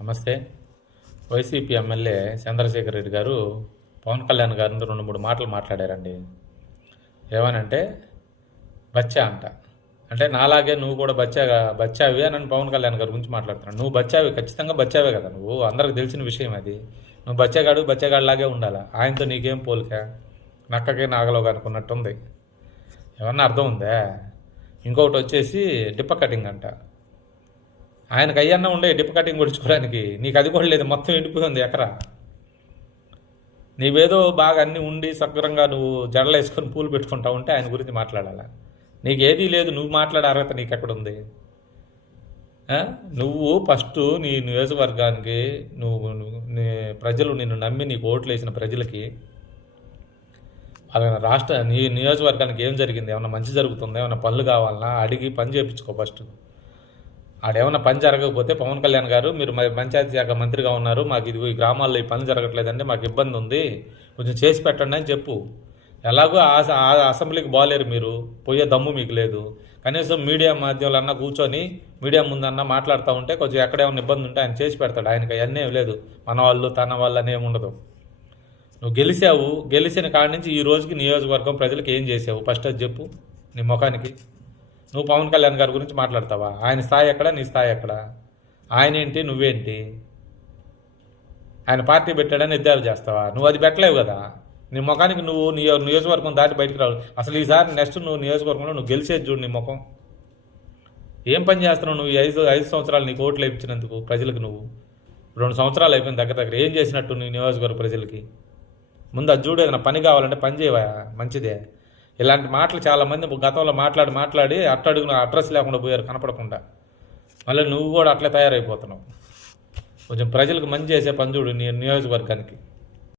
నమస్తే. YCP MLA Chandrasekhar Reddy గారు పవన్ కళ్యాణ్ గారితో 2-3 మాటలు మాట్లాడారండి. ఏమనంటే బచ్చా అంట. అంటే నాలాగే నువ్వు కూడా బచ్చావి అని పవన్ కళ్యాణ్ గారి గురించి మాట్లాడుతున్నాడు. నువ్వు బచ్చావి, ఖచ్చితంగా బచ్చావే కదా నువ్వు. అందరికి తెలిసిన విషయం అది. నువ్వు బచ్చగాడిలాగే ఉండాలా. ఆయనతో నీకేం పోలిక? నక్కకి నాగలో అనుకున్నట్టుంది. ఏమన్నా అర్థం ఉందా? ఇంకొకటి వచ్చేసి డిప్ప కటింగ్ అంట. ఆయనకు అయ్యన్నా ఉండే డిప్ప కటింగ్ కొడుచుకోవడానికి, నీకు అది కూడా లేదు. మొత్తం ఎండిపోయింది ఎకరా. నీవేదో బాగా అన్నీ ఉండి సక్రంగా నువ్వు జడలు వేసుకొని పూలు పెట్టుకుంటా ఉంటే ఆయన గురించి మాట్లాడాలా? నీకు ఏదీ లేదు. నువ్వు మాట్లాడే అర్హత నీకు ఎక్కడుంది? నువ్వు ఫస్ట్ నీ నియోజకవర్గానికి నీ ప్రజలు నిన్ను నమ్మి నీకు ఓట్లు వేసిన ప్రజలకి వాళ్ళ నీ నియోజకవర్గానికి ఏం జరిగింది, ఏమైనా మంచి జరుగుతుందా, ఏమైనా పనులు కావాలన్నా అడిగి పని చేయించుకో ఫస్ట్. ఆడేమన్నా పని జరగకపోతే పవన్ కళ్యాణ్ గారు, మీరు పంచాయతీ శాఖ మంత్రిగా ఉన్నారు, మాకు ఇది ఈ గ్రామాల్లో ఈ పని జరగట్లేదండి, మాకు ఇబ్బంది ఉంది, కొంచెం చేసి పెట్టండి అని చెప్పు. ఎలాగో అసెంబ్లీకి బాలేరు మీరు, పోయే దమ్ము మీకు లేదు. కనీసం మీడియా మాధ్యమాలన్నా కూర్చొని మీడియా ముందన్నా మాట్లాడుతూ ఉంటే కొంచెం ఎక్కడేమన్నా ఇబ్బంది ఉంటే ఆయన చేసి పెడతాడు. ఆయనకి అవన్నీ లేదు, మన వాళ్ళు తన వాళ్ళు అనేమి ఉండదు. నువ్వు గెలిచావు, గెలిచిన కాడి నుంచి ఈ రోజుకి నియోజకవర్గం ప్రజలకు ఏం చేసావు ఫస్ట్ అది చెప్పు. నీ ముఖానికి నువ్వు పవన్ కళ్యాణ్ గారి గురించి మాట్లాడతావా? ఆయన స్థాయి ఎక్కడ, నీ స్థాయి ఎక్కడ? ఆయన ఏంటి, నువ్వేంటి? ఆయన పార్టీ పెట్టాడని ఎద్దేవా చేస్తావా? నువ్వు అది పెట్టలేవు కదా. నీ ముఖానికి నువ్వు నియోజకవర్గం దాటి బయటకు రావు. అసలు ఈసారి నెక్స్ట్ నువ్వు నియోజకవర్గంలో నువ్వు గెలిచేది చూడు. నీ ముఖం ఏం పని చేస్తున్నావు నువ్వు? ఐదు సంవత్సరాలు నీకు ఓట్లు వేయించినందుకు ప్రజలకు నువ్వు 2 సంవత్సరాలు అయిపోయింది దగ్గర. ఏం చేసినట్టు నీ నియోజకవర్గ ప్రజలకి? ముందు అది చూడు. ఏదైనా పని కావాలంటే పని చేయవా? మంచిదే. ఇలాంటి మాటలు చాలామంది గతంలో మాట్లాడి అట్టడుగున అడ్రస్ లేకుండా పోయారు కనపడకుండా. మళ్ళీ నువ్వు కూడా అట్లే తయారైపోతున్నావు. కొంచెం ప్రజలకు మంచి చేసే పని చూడు నీ నియోజకవర్గానికి.